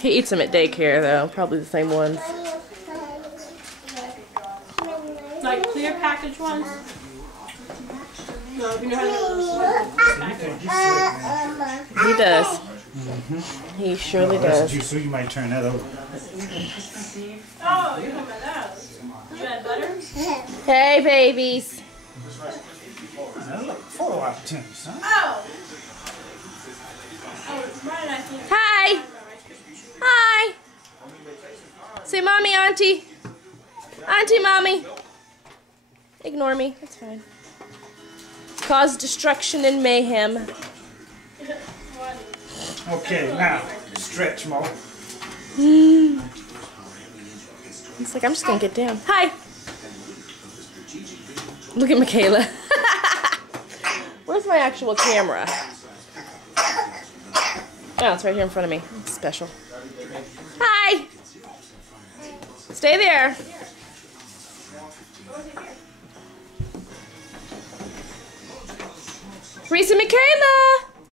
He eats them at daycare though, probably the same ones. Like clear package ones? No, you know how to He does. Mm-hmm. He surely That's does. juice, so you might turn that over. Oh, you're talking about those. You add butter? Hey, babies. That's like photo opportunities, huh? Oh! Oh, it's mine, I think. Hi. Hi. Say mommy, auntie. Auntie, mommy. Ignore me. That's fine. Cause destruction and mayhem. Okay, now, stretch, Mo. It's like, I'm just gonna get down. Hi. Look at Michaela. Where's my actual camera? Oh, it's right here in front of me. It's special. Hi. Stay there. Reese and Michaela.